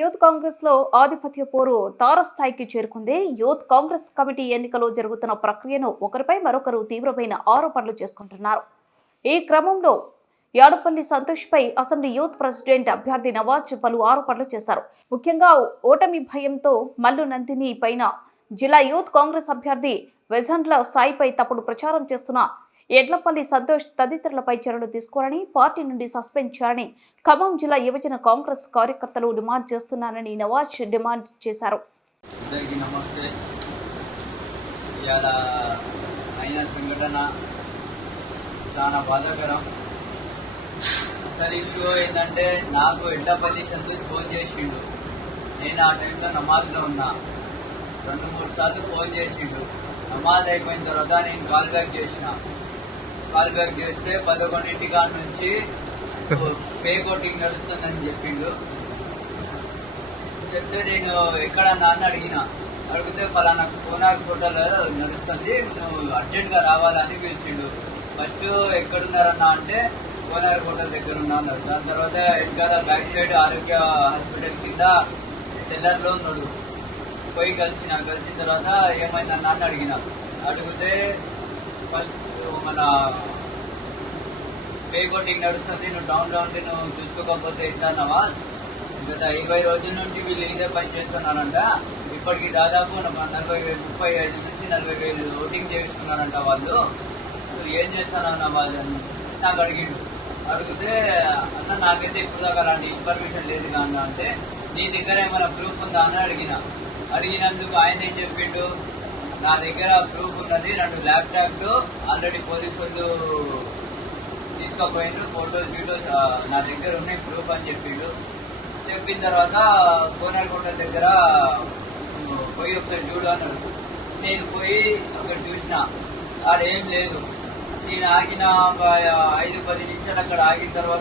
Youth Congress లో ఆధిపత్య పోరు తారస్థాయికి చేరుకుంది. యూత్ కాంగ్రెస్ కమిటీ ఎన్నికలో జరుగుతున్న ప్రక్రియను ఒకరిపై మరొకరు తీవ్రమైన ఆరోపణలు చేసుకుంటున్నారు. ఈ క్రమంలో యాడపల్లి సంతోష్ పై అసెంబ్లీ యూత్ ప్రెసిడెంట్ అభ్యర్థి నవాజ్ పలు ఆరోపణలు చేశారు. ముఖ్యంగా ఓటమి భయంతో మల్లు నందిని పైన జిల్లా యూత్ కాంగ్రెస్ అభ్యర్థి వెజండ్ల సాయిపై తప్పుడు ప్రచారం చేస్తున్న ఎడ్లపల్లి సంతోష్ తదితరులపై చర్యలు తీసుకోవాలని, పార్టీ నుండి సస్పెండ్ చేయాలని ఖమ్మం జిల్లా యువజన కాంగ్రెస్ కార్యకర్తలు డిమాండ్ చేస్తున్నారని నవాజ్ డిమాండ్ చేశారు. చాలా బాధాకరం. అసలు ఇష్యూ ఏంటంటే నాకు ఎడ్లపల్లి సంతోష్ ఫోన్ చేసిండు. నేను ఆ టైంలో నమాజ్లో ఉన్నా. 2-3 సార్లు ఫోన్ చేసిండు. నమాజ్ అయిపోయిన తర్వాత నేను కాల్ బ్యాక్ చేస్తే 11 కాడ నుంచి ఫేక్ ఓటింగ్ నడుస్తుందని చెప్పిండు. చెప్తే నేను ఎక్కడన్నా అని అడిగితే ఫలానా కోనార్ హోటల్ నడుస్తుంది, నువ్వు అర్జెంట్గా రావాలని పిలిచిండు. ఫస్ట్ ఎక్కడున్నారన్నా అంటే కోనార్ హోటల్ దగ్గర ఉన్నా అన్నాడు. దాని తర్వాత వెనకాల బ్యాక్ సైడ్ ఆరోగ్య హాస్పిటల్ కింద సెల్లర్లో ఉన్నాడు. పోయి కలిసిన తర్వాత ఏమైందన్నా అని అడిగితే ఫస్ట్ మన ఫేక్ ఓటింగ్ నడుస్తుంది, నువ్వు టౌన్లో ఉంటే నువ్వు చూసుకోకపోతే ఇస్తానవా, గత 20 రోజుల నుంచి వీళ్ళు ఇదే పని చేస్తున్నారంట. ఇప్పటికి దాదాపు 35 నుంచి 40 వేలు ఓటింగ్ చేయిస్తున్నారంట. వాళ్ళు ఏం చేస్తానన్న వాళ్ళని నాకు అడిగితే అన్న నాకైతే ఇప్పుడు దాకా అలాంటి ఇన్ఫర్మేషన్ లేదు అన్న అంటే, నీ దగ్గర ఏమైనా ప్రూఫ్ ఉందా అని అడిగినందుకు ఆయన ఏం చెప్పిండు, నా దగ్గర ప్రూఫ్ ఉన్నది, 2 ల్యాప్టాప్లు ఆల్రెడీ పోలీసు వాళ్ళు తీసుకుపోయిండు, ఫోటోస్ నా దగ్గర ఉన్నాయి ప్రూఫ్ అని చెప్పిన తర్వాత కోనార్ హోటల్ దగ్గర పోయి ఒకసారి చూడు అన్నాడు. నేను పోయి అక్కడ చూసిన, ఆడేం లేదు. నేను ఆగిన ఒక 5-10 నిమిషాలు అక్కడ ఆగిన తర్వాత